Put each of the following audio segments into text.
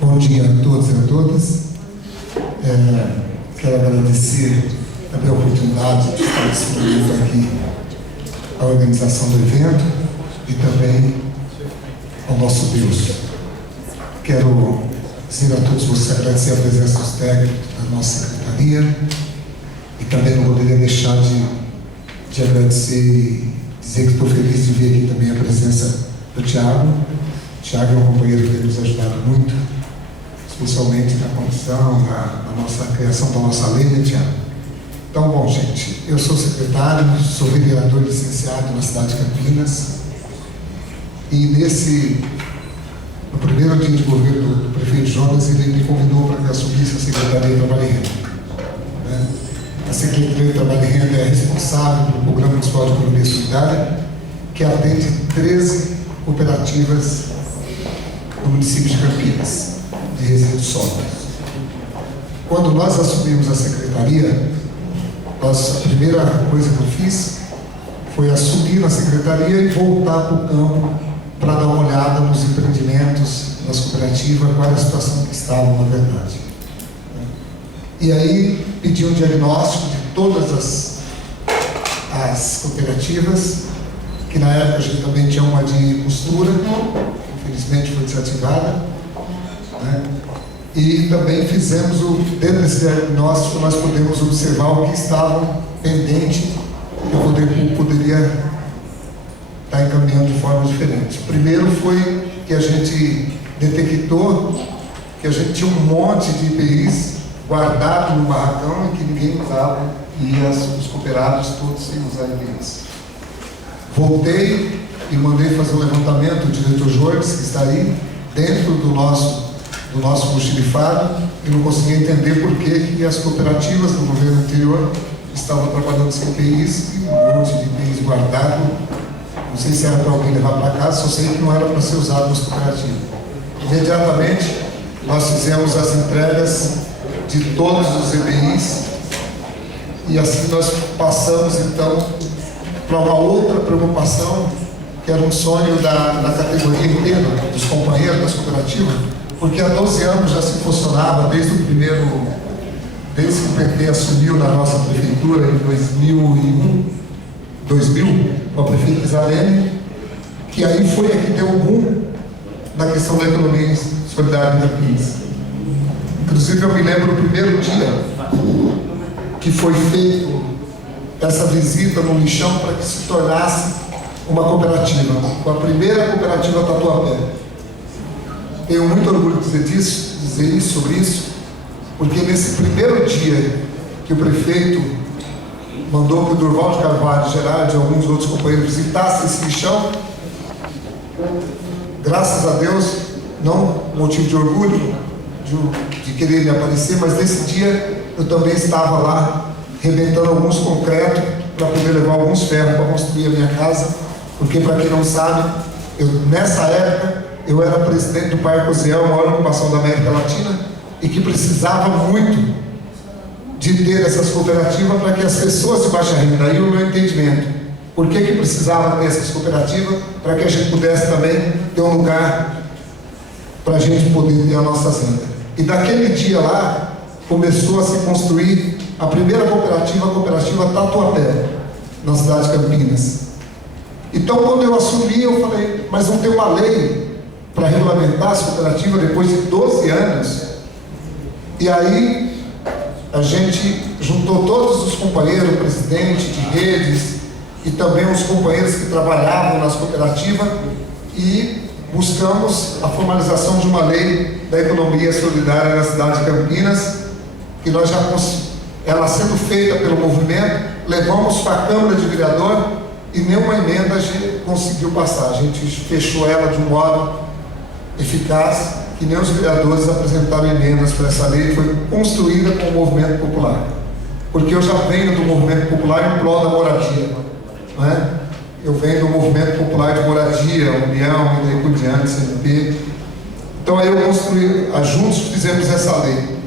Bom dia a todos e a todas. Quero agradecer também a oportunidade de estar disponível aqui à organização do evento e também ao nosso Deus. Quero dizer a todos vocês, agradecer a presença dos técnicos da nossa secretaria e também não poderia deixar de agradecer e dizer que estou feliz de ver aqui também a presença do Tiago. O Tiago é um companheiro que tem nos ajudado muito, especialmente na condição, na nossa criação da nossa lei, né, Tiago? Então, bom, gente, eu sou secretário, sou vereador licenciado na cidade de Campinas e no primeiro dia de governo do prefeito Jonas, ele me convidou para que assumisse a Secretaria de Trabalho e Renda. Né? A Secretaria de Trabalho e Renda é responsável pelo Programa Municipal de Economia Solidária, que atende 13 cooperativas no município de Campinas, de resíduos sólidos. Quando nós assumimos a secretaria, a primeira coisa que eu fiz foi assumir na secretaria e voltar para o campo para dar uma olhada nos empreendimentos, nas cooperativas, qual era a situação que estavam, na verdade. E aí pedi um diagnóstico de todas as cooperativas, que na época a gente também tinha uma de costura, que infelizmente foi desativada, né? E também fizemos, dentro desse diagnóstico, nós podemos observar o que estava pendente, que eu poderia estar encaminhando de forma diferente. Primeiro foi que a gente detectou que a gente tinha um monte de IPIs guardado no barracão e que ninguém usava, e os cooperados todos sem usar IPIs. Voltei e mandei fazer um levantamento, o diretor Jorge, que está aí, dentro do nosso mochilifado, e não conseguia entender por que as cooperativas do governo anterior estavam trabalhando sem IPIs e um monte de IPIs guardado. Não sei se era para alguém levar para casa, só sei que não era para ser usado nas cooperativas. Imediatamente, nós fizemos as entregas de todos os EPIs e assim nós passamos, então, para uma outra preocupação, que era um sonho da categoria inteira, dos companheiros das cooperativas, porque há 12 anos já se funcionava, desde que o PT assumiu na nossa prefeitura em 2000, com a prefeita Isalene, que aí foi a que deu um boom na questão da economia solidária em Campinas. Inclusive eu me lembro do primeiro dia que foi feito essa visita no lixão para que se tornasse uma cooperativa, com a primeira cooperativa Tatuapé. Tenho muito orgulho de dizer isso, sobre isso, porque nesse primeiro dia que o prefeito mandou que o Durval de Carvalho, Gerardo e alguns outros companheiros visitassem esse lixão, graças a Deus, não motivo de orgulho, de querer me aparecer, mas nesse dia eu também estava lá, rebentando alguns concretos para poder levar alguns ferros para construir a minha casa, porque, para quem não sabe, nessa época, eu era presidente do Parque Osiel, a maior ocupação da América Latina, e que precisava muito de ter essas cooperativas para que as pessoas de baixa renda, aí o meu entendimento, por que precisava ter essas cooperativas, para que a gente pudesse também ter um lugar para a gente poder ter a nossa renda. E daquele dia lá, começou a se construir a primeira cooperativa, a cooperativa Tatuapé, na cidade de Campinas. Então, quando eu assumi, eu falei, mas não tem uma lei para regulamentar as cooperativas depois de 12 anos? E aí, a gente juntou todos os companheiros, presidente de redes, e também os companheiros que trabalhavam nas cooperativas, e buscamos a formalização de uma lei da economia solidária na cidade de Campinas, que nós ela sendo feita pelo movimento, levamos para a Câmara de Vereador e nenhuma emenda a gente conseguiu passar. A gente fechou ela de um modo eficaz, que nem os vereadores apresentaram emendas para essa lei, foi construída com o movimento popular. Porque eu já venho do movimento popular em prol da moradia, não é? Eu venho do movimento popular de moradia, União, e daí por diante, CNP. Então aí eu construí, juntos fizemos essa lei.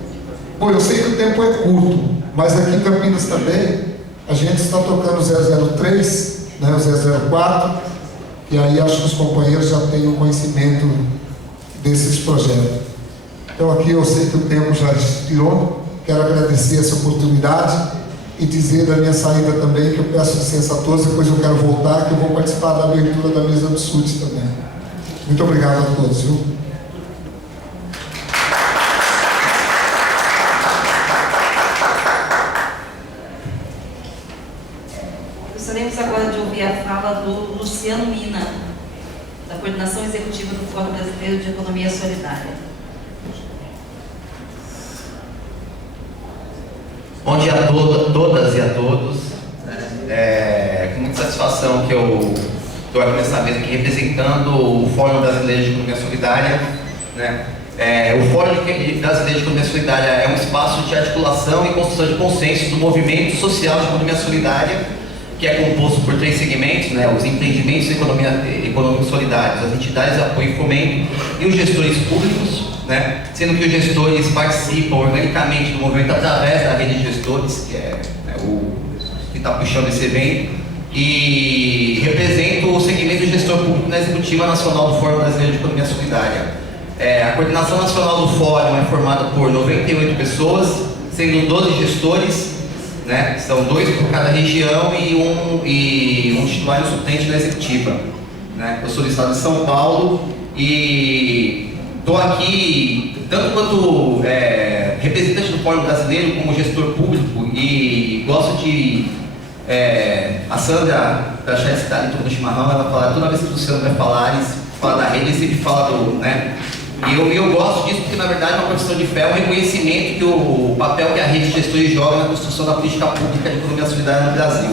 Pô, eu sei que o tempo é curto, mas aqui em Campinas também, a gente está tocando o 003, né, o 004, e aí acho que os companheiros já têm um conhecimento desses projetos. Então aqui eu sei que o tempo já expirou, quero agradecer essa oportunidade e dizer da minha saída também que eu peço licença a todos, depois eu quero voltar, que eu vou participar da abertura da mesa do SUT também. Muito obrigado a todos, viu? Gostaríamos agora de ouvir a fala do Luciano Mina, da Coordenação Executiva do Fórum Brasileiro de Economia Solidária. Bom dia a todas e a todos. Com muita satisfação que eu estou aqui nessa mesa aqui representando o Fórum Brasileiro de Economia Solidária. O Fórum Brasileiro de Economia Solidária é um espaço de articulação e construção de consenso do movimento social de economia solidária, que é composto por 3 segmentos, os empreendimentos econômicos solidários, as entidades de apoio e fomento e os gestores públicos, sendo que os gestores participam organicamente do movimento através da rede de gestores, que é o que está puxando esse evento, e representa o segmento de gestor público na Executiva Nacional do Fórum Brasileiro de Economia Solidária. A coordenação nacional do Fórum é formada por 98 pessoas, sendo 12 gestores, são 2 por cada região e um titular e um suplente da Executiva. Eu sou do estado de São Paulo e estou aqui tanto quanto representante do Fórum Brasileiro como gestor público e gosto de... a Sandra, para achar esse talento no chimarrão, ela fala, toda vez que o Luciano vai falar, ele fala da rede, ele sempre fala do... E eu gosto disso porque, na verdade, é uma profissão de fé, é um reconhecimento que o papel que a rede de gestores joga na construção da política pública de economia solidária no Brasil.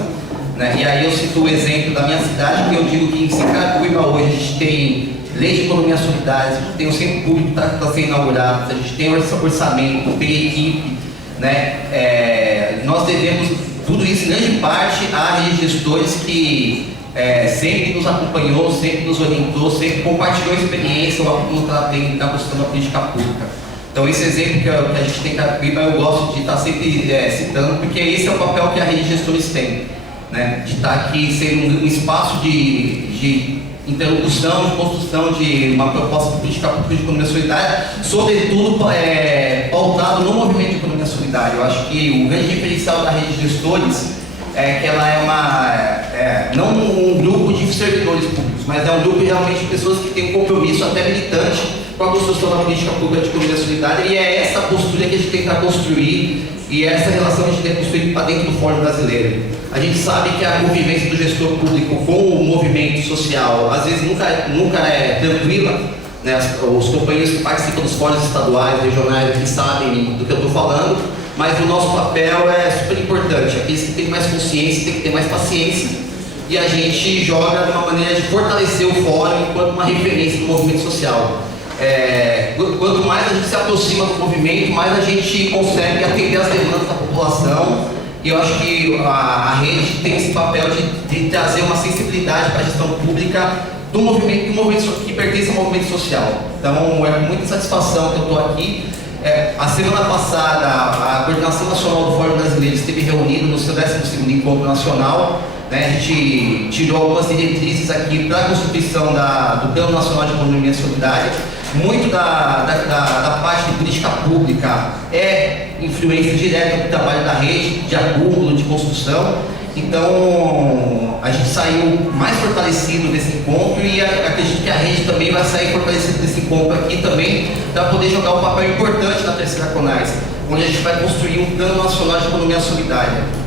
E aí eu cito o exemplo da minha cidade, que eu digo que em Carapicuíba hoje a gente tem lei de economia solidária, a gente tem o centro público que está sendo inaugurado, a gente tem orçamento, tem equipe, nós devemos tudo isso em grande parte à rede de gestores que sempre nos acompanhou, sempre nos orientou, sempre compartilhou a experiência, o acúmulo que ela tem na construção da política pública. Então esse exemplo que a gente tem em Carapicuíba eu gosto de estar sempre citando, porque esse é o papel que a rede de gestores tem, de estar aqui sendo um espaço de interlocução, de construção de uma proposta de política pública de economia solidária, sobretudo pautado no movimento de economia solidária. Eu acho que o grande diferencial da rede de gestores é que ela é não um grupo de servidores públicos, mas é um grupo realmente de pessoas que têm um compromisso até militante com a construção da política pública de economia solidária, e é essa postura que a gente tenta construir e é essa relação que a gente tem construído para dentro do Fórum Brasileiro. A gente sabe que a convivência do gestor público com o movimento social às vezes nunca é tranquila, os companheiros que participam dos fóruns estaduais, regionais, que sabem do que eu estou falando, mas o nosso papel é super importante. Aqueles que têm mais consciência têm que ter mais paciência, e a gente joga de uma maneira de fortalecer o fórum enquanto uma referência do movimento social. Quanto mais a gente se aproxima do movimento, mais a gente consegue atender as demandas da população, e eu acho que a rede tem esse papel de trazer uma sensibilidade para a gestão pública do movimento que pertence ao movimento social. Então é com muita satisfação que eu estou aqui. A semana passada, a Coordenação Nacional do Fórum Brasileiro esteve reunida no seu 12º Encontro Nacional. A gente tirou algumas diretrizes aqui para a constituição do Plano Nacional de Economia Solidária. Muito da parte de política pública é influência direta do trabalho da rede, de acúmulo, de construção. Então, a gente saiu mais fortalecido desse encontro e acredito que a rede também vai sair fortalecida desse encontro aqui também, para poder jogar um papel importante na terceira CONAS, onde a gente vai construir um Plano Nacional de Economia Solidária.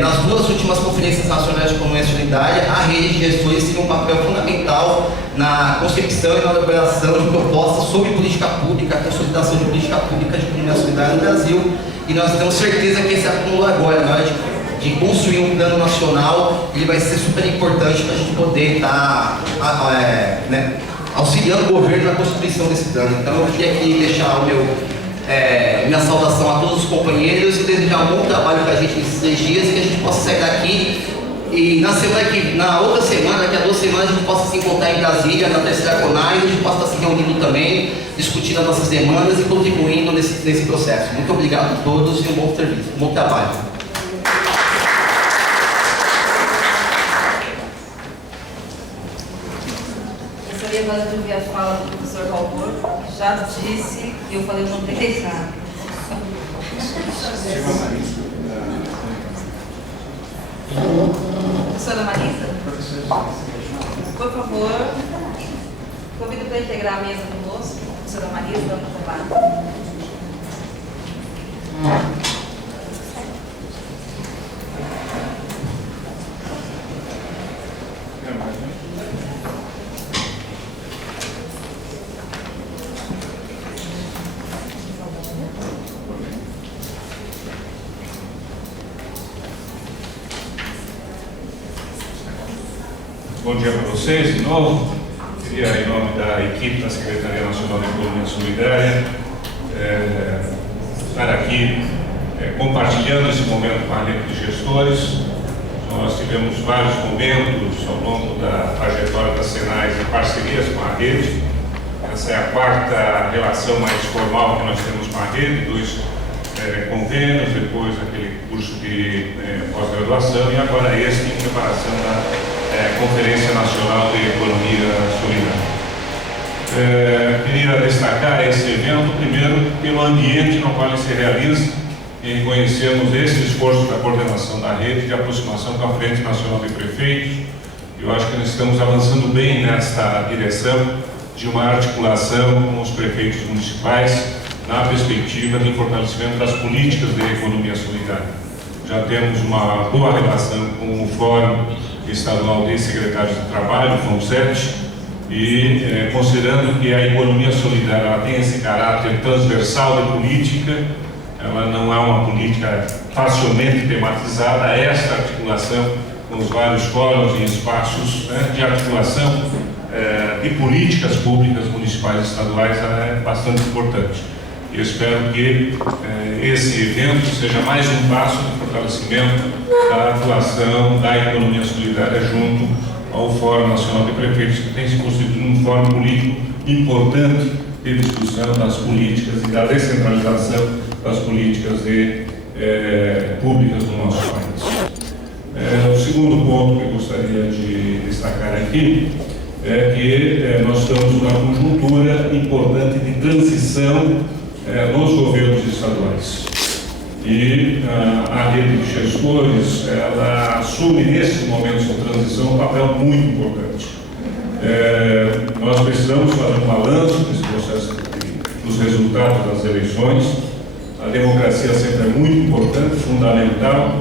Nas 2 últimas conferências nacionais de economia solidária, a rede de gestores teve um papel fundamental na concepção e na elaboração de propostas sobre política pública, a consolidação de política pública de economia solidária no Brasil, e nós temos certeza que esse acúmulo agora, na hora de construir um plano nacional, ele vai ser super importante para a gente poder estar auxiliando o governo na constituição desse plano. Então eu queria aqui deixar minha saudação a todos os companheiros e desejar um bom trabalho para a gente nesses 3 dias, e que a gente possa sair daqui e na outra semana, daqui a 2 semanas, a gente possa se encontrar em Brasília, na terceira CONAS, e a gente possa estar se reunindo também, discutindo as nossas demandas e contribuindo nesse processo. Muito obrigado a todos e um bom serviço, um bom trabalho. Gostaria agora de ouvir a fala do professor Valmor, que já magistrado disse que eu falei o nome dele errado. Professora Marisa? Por favor, convido para integrar a mesa conosco. Professora Marisa, vamos falar. Bom dia para vocês de novo. Queria, em nome da equipe da Secretaria Nacional de Economia Solidária, estar aqui compartilhando esse momento com a rede de gestores. Nós tivemos vários momentos ao longo da trajetória das Senais em parcerias com a rede. Essa é a quarta relação mais formal que nós temos com a rede, 2 convênios, depois aquele curso de pós-graduação e agora este em preparação da Conferência Nacional de Economia Solidária. Queria destacar esse evento, primeiro, pelo ambiente no qual ele se realiza, e reconhecemos esse esforço da coordenação da rede de aproximação com a Frente Nacional de Prefeitos. Eu acho que nós estamos avançando bem nesta direção de uma articulação com os prefeitos municipais na perspectiva de fortalecimento das políticas de economia solidária. Já temos uma boa relação com o Fórum Estadual de Secretários de Trabalho, FONSET, e considerando que a economia solidária ela tem esse caráter transversal de política, ela não é uma política facilmente tematizada, esta articulação com os vários fóruns e espaços de articulação de políticas públicas municipais e estaduais é bastante importante. Eu espero que esse evento seja mais um passo de fortalecimento da atuação da economia solidária junto ao Fórum Nacional de Prefeitos, que tem se constituído um fórum político importante de discussão das políticas e da descentralização das políticas públicas do nosso país. O segundo ponto que eu gostaria de destacar aqui é que nós estamos numa conjuntura importante de transição nos governos estaduais. E a rede de gestores, ela assume nesses momentos de transição um papel muito importante. Nós precisamos fazer um balanço desse processo dos resultados das eleições. A democracia sempre é muito importante, fundamental,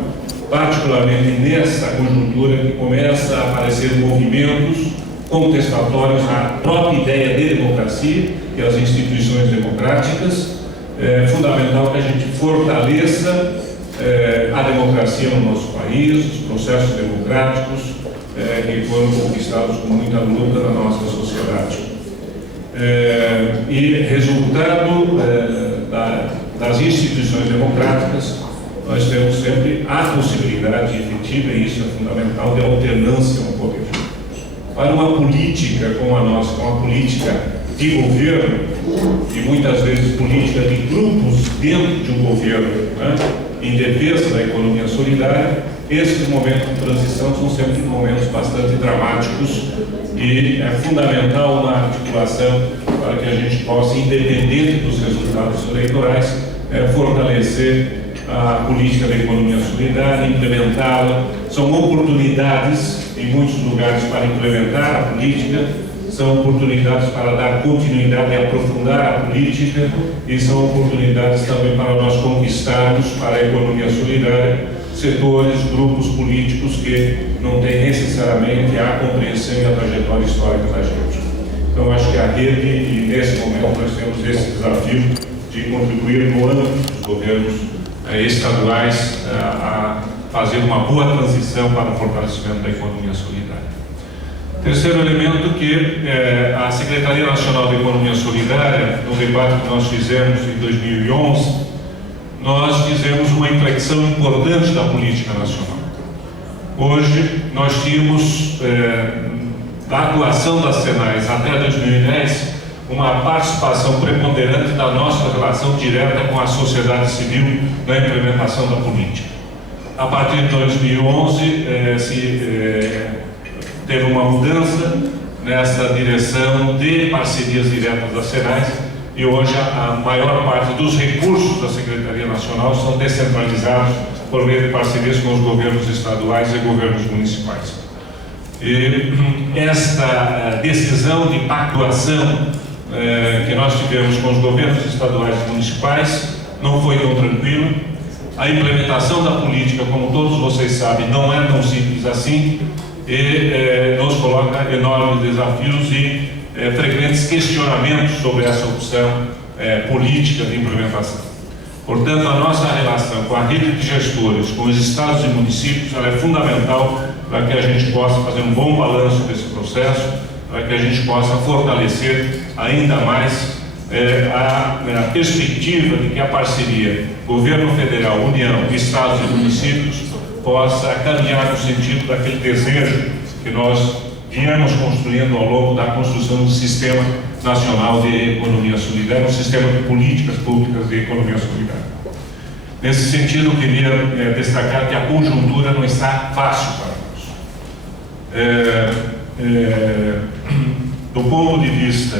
particularmente nessa conjuntura que começa a aparecer movimentos contestatórios à própria ideia de democracia e às instituições democráticas. É fundamental que a gente fortaleça a democracia no nosso país, os processos democráticos que foram conquistados com muita luta na nossa sociedade. E resultado das instituições democráticas, nós temos sempre a possibilidade efetiva, e isso é fundamental, de alternância no poder. Para uma política como a nossa, uma política de governo, e muitas vezes política de grupos dentro de um governo, em defesa da economia solidária, esses momentos de transição são sempre momentos bastante dramáticos e é fundamental uma articulação para que a gente possa, independente dos resultados eleitorais, fortalecer a política da economia solidária, implementá-la. São oportunidades em muitos lugares para implementar a política, são oportunidades para dar continuidade e aprofundar a política, e são oportunidades também para nós conquistarmos para a economia solidária setores, grupos políticos que não têm necessariamente a compreensão e a trajetória histórica da gente. Então acho que a rede, e nesse momento nós temos esse desafio de contribuir no âmbito dos governos estaduais a fazer uma boa transição para o fortalecimento da economia solidária. Terceiro elemento que a Secretaria Nacional de Economia Solidária, no debate que nós fizemos em 2011, nós fizemos uma inflexão importante da política nacional. Hoje, nós tínhamos, da atuação das Senais até 2010, uma participação preponderante da nossa relação direta com a sociedade civil na implementação da política. A partir de 2011, teve uma mudança nessa direção de parcerias diretas das Senais, e hoje a maior parte dos recursos da Secretaria Nacional são descentralizados por meio de parcerias com os governos estaduais e governos municipais. E esta decisão de pactuação que nós tivemos com os governos estaduais e municipais não foi tão tranquila. A implementação da política, como todos vocês sabem, não é tão simples assim e nos coloca enormes desafios e frequentes questionamentos sobre essa opção política de implementação. Portanto, a nossa relação com a rede de gestores, com os estados e municípios, ela é fundamental para que a gente possa fazer um bom balanço desse processo, para que a gente possa fortalecer ainda mais a perspectiva de que a parceria Governo Federal, União, Estados e municípios possa caminhar no sentido daquele desejo que nós viemos construindo ao longo da construção do Sistema Nacional de Economia Solidária, um sistema de políticas públicas de economia solidária. Nesse sentido, eu queria destacar que a conjuntura não está fácil para nós. Do ponto de vista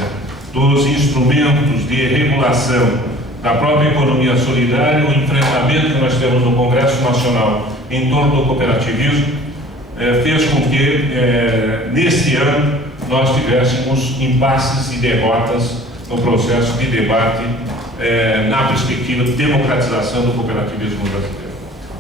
dos instrumentos de regulação da própria economia solidária, o enfrentamento que nós temos no Congresso Nacional em torno do cooperativismo fez com que, neste ano, nós tivéssemos impasses e derrotas no processo de debate na perspectiva de democratização do cooperativismo brasileiro.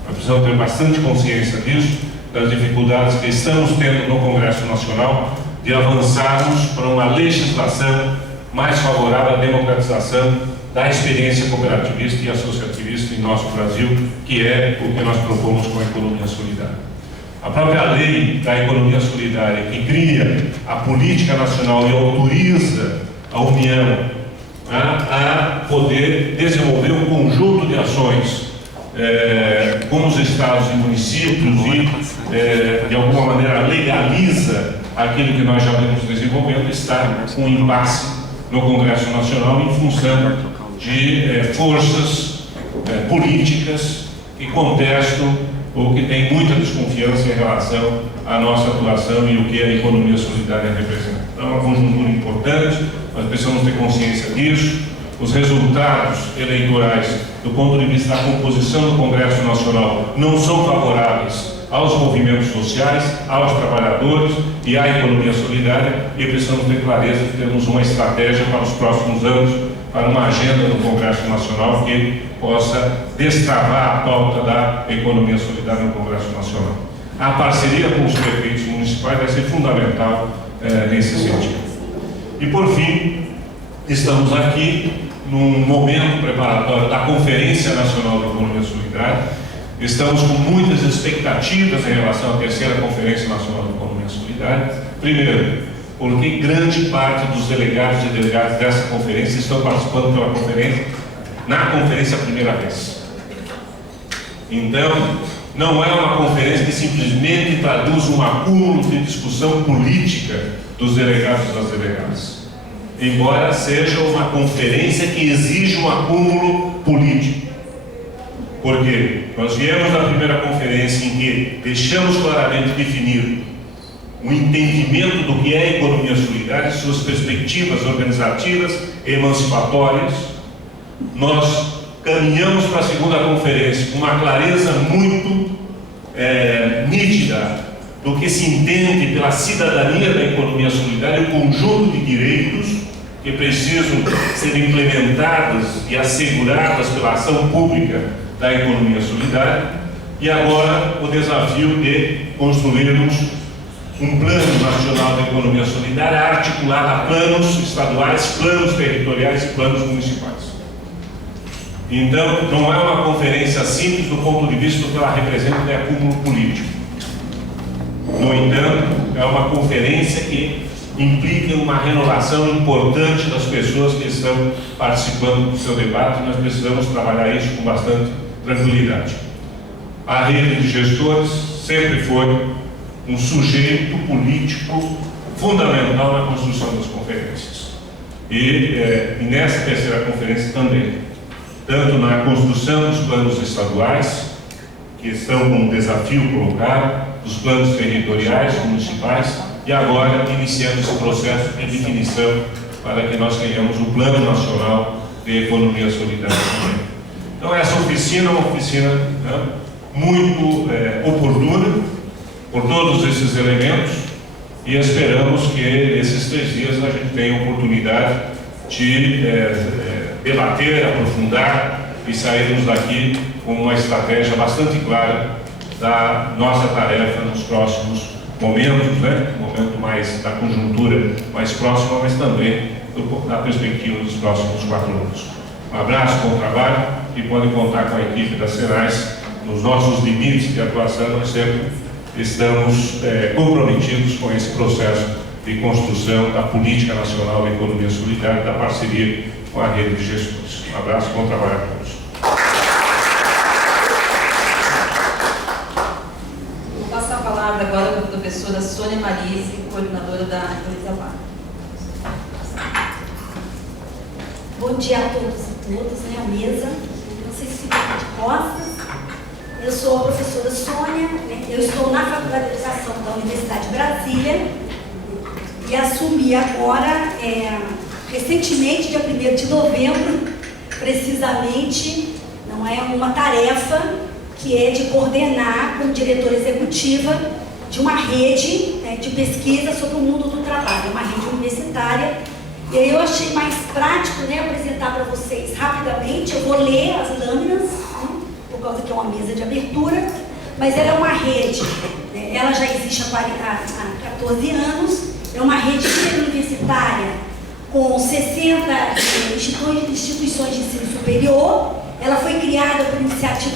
Nós precisamos ter bastante consciência disso, das dificuldades que estamos tendo no Congresso Nacional de avançarmos para uma legislação mais favorável à democratização da experiência cooperativista e associativista em nosso Brasil, que é o que nós propomos com a economia solidária. A própria lei da economia solidária, que cria a política nacional e autoriza a União a poder desenvolver um conjunto de ações com os estados e municípios e, de alguma maneira, legaliza aquilo que nós já vemos desenvolvendo, está com impasse no Congresso Nacional em função de forças políticas que contestam ou que tem muita desconfiança em relação à nossa atuação e o que a economia solidária representa. Então, é uma conjuntura importante, nós precisamos ter consciência disso. Os resultados eleitorais, do ponto de vista da composição do Congresso Nacional, não são favoráveis aos movimentos sociais, aos trabalhadores e à economia solidária, e precisamos ter clareza de termos uma estratégia para os próximos anos, para uma agenda do Congresso Nacional que possa destravar a pauta da economia solidária no Congresso Nacional. A parceria com os prefeitos municipais vai ser fundamental nesse sentido. E, por fim, estamos aqui num momento preparatório da Conferência Nacional de Economia Solidária. Estamos com muitas expectativas em relação à terceira Conferência Nacional de Economia Solidária. Primeiro, porque grande parte dos delegados e delegadas dessa conferência estão participando pela conferência, na conferência a primeira vez. Então, não é uma conferência que simplesmente traduz um acúmulo de discussão política dos delegados e das delegadas, embora seja uma conferência que exige um acúmulo político. Porque nós viemos da primeira conferência em que deixamos claramente definido o entendimento do que é a economia solidária, suas perspectivas organizativas e emancipatórias. Nós caminhamos para a segunda conferência com uma clareza muito nítida do que se entende pela cidadania da economia solidária, o conjunto de direitos que precisam ser implementadas e asseguradas pela ação pública da economia solidária, e agora o desafio de construirmos um plano nacional de economia solidária articulado a planos estaduais, planos territoriais e planos municipais. Então, não é uma conferência simples do ponto de vista do que ela representa de acúmulo político. No entanto, é uma conferência que implica uma renovação importante das pessoas que estão participando do seu debate, e nós precisamos trabalhar isso com bastante tranquilidade. A rede de gestores sempre foi um sujeito político fundamental na construção das conferências. E nessa terceira conferência também, tanto na construção dos planos estaduais, que estão com um desafio colocado, dos planos territoriais, municipais, e agora iniciando esse processo de definição para que nós tenhamos o Plano Nacional de Economia Solidária também. Então, essa oficina é uma oficina, né, muito oportuna por todos esses elementos, e esperamos que nesses 3 dias a gente tenha a oportunidade de debater, aprofundar e sairmos daqui com uma estratégia bastante clara da nossa tarefa nos próximos momentos, né? Momento mais da conjuntura mais próxima, mas também da perspectiva dos próximos 4 anos. Um abraço, bom trabalho, e podem contar com a equipe da Senais. Nos nossos limites de atuação, nós sempre estamos comprometidos com esse processo de construção da Política Nacional de Economia Solidária, da parceria com a rede de gestores. Um abraço, bom trabalho a todos. Vou passar a palavra agora para a professora Sônia Marise, coordenadora da Elisabá. Bom dia a todos e todas, né, a mesa. Não sei se fica de costas. Eu sou a professora Sônia, né, eu estou na Faculdade de Educação da Universidade de Brasília e assumi agora, recentemente, dia 1º de novembro, precisamente, não é uma tarefa que é de coordenar como diretora executiva de uma rede, né, de pesquisa sobre o mundo do trabalho, uma rede universitária. E aí eu achei mais prático, né, apresentar para vocês rapidamente. Eu vou ler as lâminas, né, por causa que é uma mesa de abertura, mas ela é uma rede, né, ela já existe há 14 anos, é uma rede universitária com 60 instituições de ensino superior. Ela foi criada por iniciativa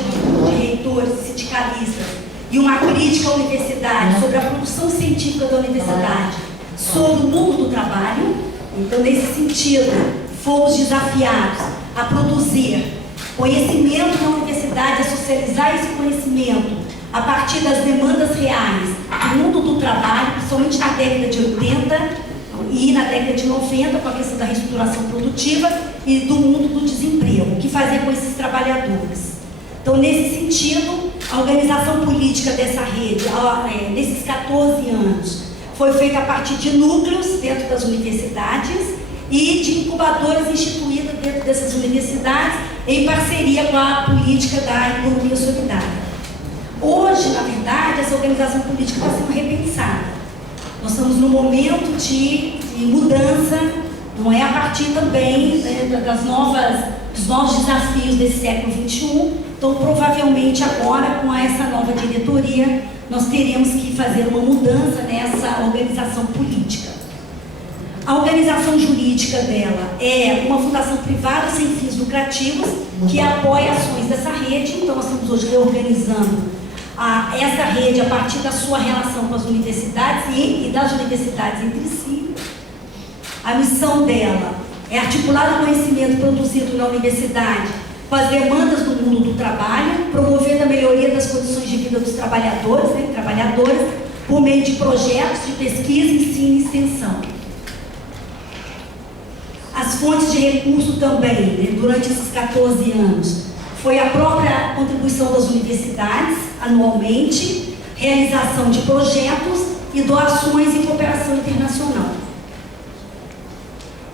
de reitores e sindicalistas e uma crítica à universidade sobre a produção científica da universidade, sobre o mundo do trabalho. Então, nesse sentido, fomos desafiados a produzir conhecimento na universidade, a socializar esse conhecimento a partir das demandas reais do mundo do trabalho, principalmente na década de 80 e na década de 90, com a questão da reestruturação produtiva e do mundo do desemprego, o que fazer com esses trabalhadores. Então, nesse sentido, a organização política dessa rede, nesses 14 anos, foi feita a partir de núcleos dentro das universidades e de incubadoras instituídas dentro dessas universidades em parceria com a política da economia solidária. Hoje, na verdade, essa organização política está sendo repensada. Nós estamos num momento de mudança, não é, a partir também, né, dos novos desafios desse século XXI. Então, provavelmente agora, com essa nova diretoria, nós teremos que fazer uma mudança nessa organização política. A organização jurídica dela é uma fundação privada sem fins lucrativos que apoia ações dessa rede. Então, nós estamos hoje reorganizando essa rede a partir da sua relação com as universidades e das universidades entre si. A missão dela é articular o conhecimento produzido na universidade com as demandas do mundo do trabalho, promovendo a melhoria das condições de vida dos trabalhadores, né, trabalhadoras, por meio de projetos de pesquisa, ensino e extensão. As fontes de recurso também, né, durante esses 14 anos, foi a própria contribuição das universidades, anualmente, realização de projetos e doações em cooperação internacional.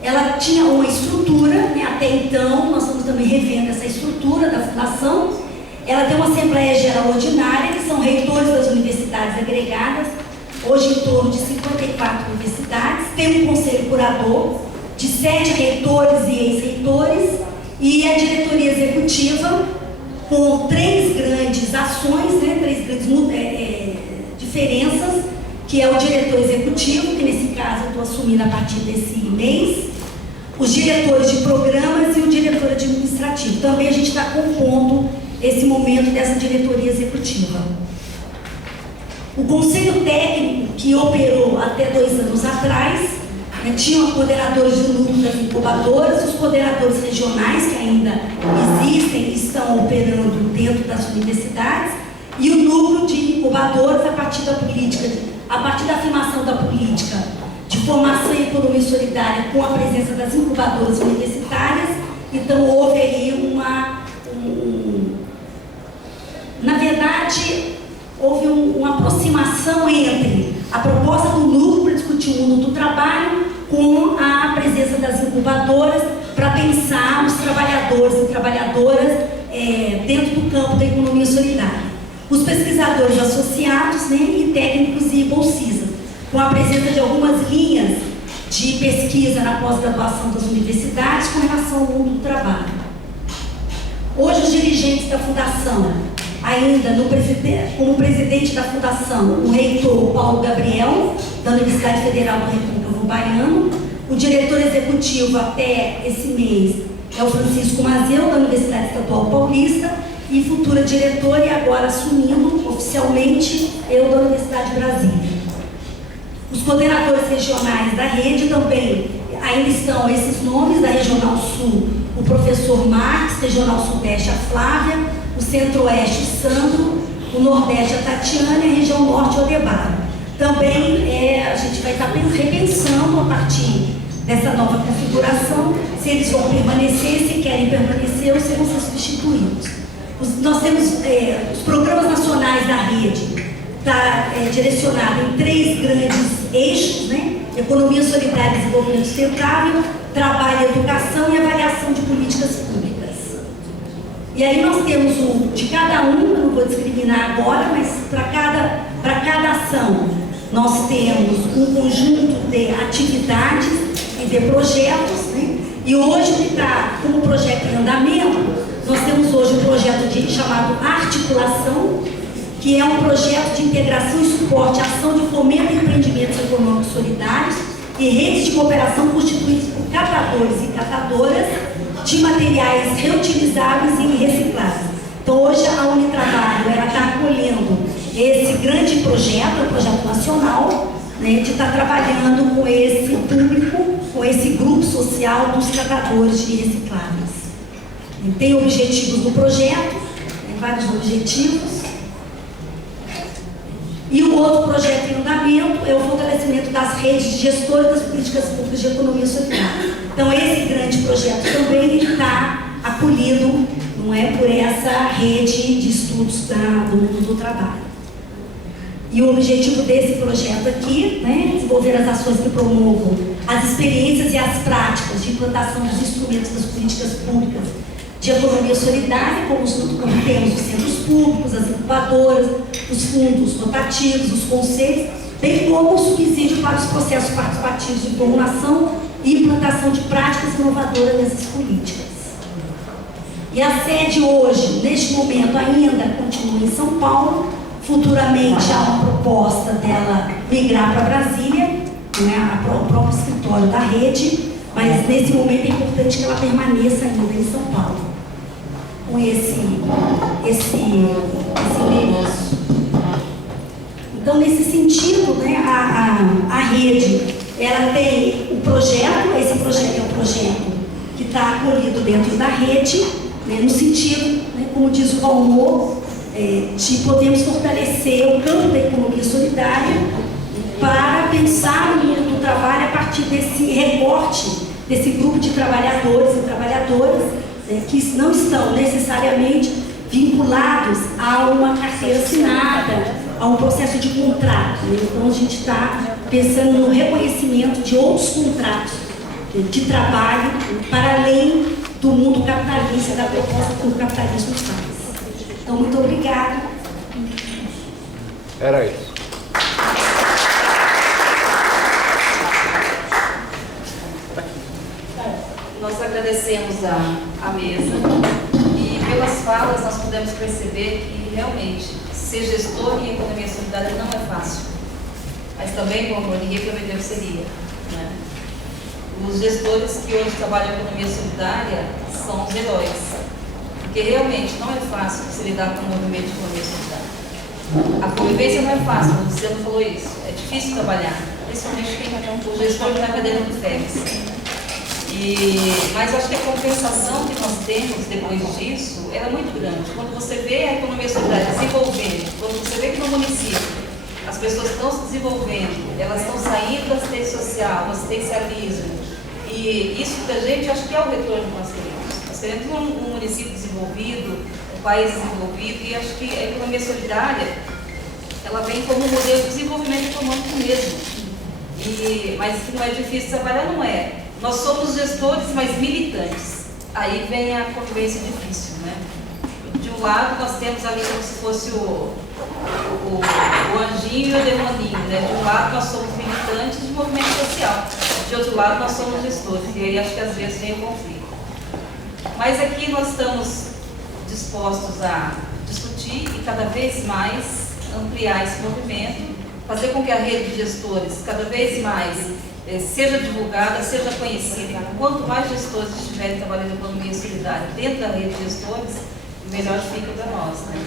Ela tinha uma estrutura, né, até então, nós estamos também revendo essa estrutura da fundação. Ela tem uma Assembleia Geral Ordinária, que são reitores das universidades agregadas, hoje em torno de 54 universidades, tem um conselho curador de 7 reitores e ex-reitores, e a diretoria executiva com 3 grandes ações, né, 3 grandes diferenças, que é o diretor executivo, que nesse caso eu estou assumindo a partir desse mês, os diretores de programas e o diretor administrativo. Também a gente está compondo esse momento dessa diretoria executiva. O conselho técnico, que operou até 2 anos atrás, né, tinha os coordenadores de núcleo das incubadoras, os coordenadores regionais, que ainda existem e estão operando dentro das universidades, e o núcleo de incubadoras a partir da política, a partir da afirmação da política de formação e economia solidária com a presença das incubadoras universitárias. Então houve aí na verdade, houve uma aproximação entre a proposta do núcleo para discutir o mundo do trabalho com a presença das incubadoras para pensar os trabalhadores e trabalhadoras dentro do campo da economia solidária. Os pesquisadores associados, né, e técnicos e bolsistas, com a presença de algumas linhas de pesquisa na pós-graduação das universidades com relação ao mundo do trabalho. Hoje, os dirigentes da Fundação, ainda como presidente da Fundação, o reitor Paulo Gabriel, da Universidade Federal do Recôncavo Baiano, o diretor executivo até esse mês é o Francisco Mazeu, da Universidade Estadual Paulista, e futura diretora, e agora assumindo oficialmente, eu da Universidade de Brasília. Os coordenadores regionais da rede também, ainda estão esses nomes: da Regional Sul, o professor Marques, Regional Sudeste, a Flávia, o Centro-Oeste, o Sandro, o Nordeste, a Tatiana, e a Região Norte, o Odebar. Também a gente vai estar repensando a partir dessa nova configuração, se eles vão permanecer, se querem permanecer ou se vão ser substituídos. Nós temos os programas nacionais da rede, está direcionado em 3 grandes eixos, né? Economia solidária e desenvolvimento sustentável, trabalho e educação e avaliação de políticas públicas. E aí nós temos de cada um, eu não vou discriminar agora, mas para cada ação nós temos um conjunto de atividades e de projetos, né? E hoje o que está como projeto em andamento, nós temos hoje um projeto chamado Articulação, que é um projeto de integração e suporte à ação de fomento e empreendimentos econômicos solidários e redes de cooperação constituídas por catadores e catadoras de materiais reutilizáveis e recicláveis. Então, hoje a Unitrabalho está acolhendo esse grande projeto, o projeto nacional, né, de estar trabalhando com esse público, com esse grupo social dos catadores de recicláveis. Tem objetivos do projeto, tem vários objetivos. E o outro projeto em andamento é o fortalecimento das redes de gestores das políticas públicas de economia solidária. Então, esse grande projeto também está acolhido, não é, por essa rede de estudos do mundo do trabalho. E o objetivo desse projeto aqui, né, desenvolver as ações que promovam as experiências e as práticas de implantação dos instrumentos das políticas públicas de economia solidária, como temos os centros públicos, as incubadoras, os fundos rotativos, os conselhos, bem como o subsídio para os processos participativos de formulação e implantação de práticas inovadoras nessas políticas. E a sede hoje, neste momento, ainda continua em São Paulo. Futuramente há uma proposta dela migrar para Brasília, né, o próprio escritório da rede, mas nesse momento é importante que ela permaneça ainda em São Paulo, com esse endereço. Então, nesse sentido, né, a rede, ela tem o projeto, esse projeto é um projeto que está acolhido dentro da rede, né, no sentido, né, como diz o Valmor, de podermos fortalecer o campo da economia solidária para pensar no mundo do trabalho a partir desse recorte, desse grupo de trabalhadores e trabalhadoras, que não estão necessariamente vinculados a uma carteira assinada, a um processo de contrato. Então, a gente está pensando no reconhecimento de outros contratos de trabalho para além do mundo capitalista, da proposta que o capitalismo faz. Então, muito obrigada. Era isso. Nós agradecemos a mesa e pelas falas nós podemos perceber que realmente ser gestor em economia solidária não é fácil, mas também, como ninguém prometeu que seria, né? Os gestores que hoje trabalham em economia solidária são os heróis, porque realmente não é fácil se lidar com o movimento de economia solidária. A convivência não é fácil, o Luciano falou isso, é difícil trabalhar, principalmente quem o gestor que está na cadeira do FEMS. Mas acho que a compensação que nós temos depois disso é muito grande. Quando você vê a economia solidária desenvolvendo, quando você vê que no município as pessoas estão se desenvolvendo, elas estão saindo da assistência social, do assistencialismo, e isso para a gente acho que é o retorno que nós queremos. Nós queremos um município desenvolvido, um país desenvolvido, e acho que a economia solidária ela vem como um modelo de desenvolvimento econômico mesmo. Mas que não é difícil trabalhar, não é. Nós somos gestores, mas militantes. Aí vem a convivência difícil, né? De um lado, nós temos ali como se fosse o anjinho e o demoninho, né? De um lado, nós somos militantes de movimento social. De outro lado, nós somos gestores. E aí acho que às vezes vem o conflito. Mas aqui nós estamos dispostos a discutir e cada vez mais ampliar esse movimento, fazer com que a rede de gestores cada vez mais seja divulgada, seja conhecida. Quanto mais gestores estiverem trabalhando em economia solidária dentro da rede de gestores, melhor fica para nós, né?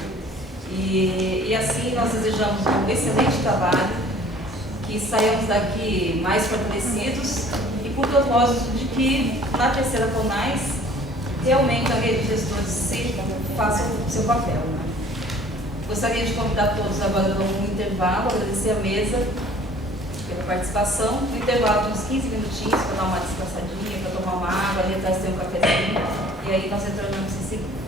E assim nós desejamos um excelente trabalho, que saiamos daqui mais fortalecidos e com o propósito de que na terceira CONAS realmente a rede de gestores faça o seu papel, né? Gostaria de convidar todos agora para um intervalo, agradecer a mesa pela participação. No intervalo de uns 15 minutinhos para dar uma descansadinha, para tomar uma água, ali atrás tem um cafezinho, e aí nós retornamos em seguida.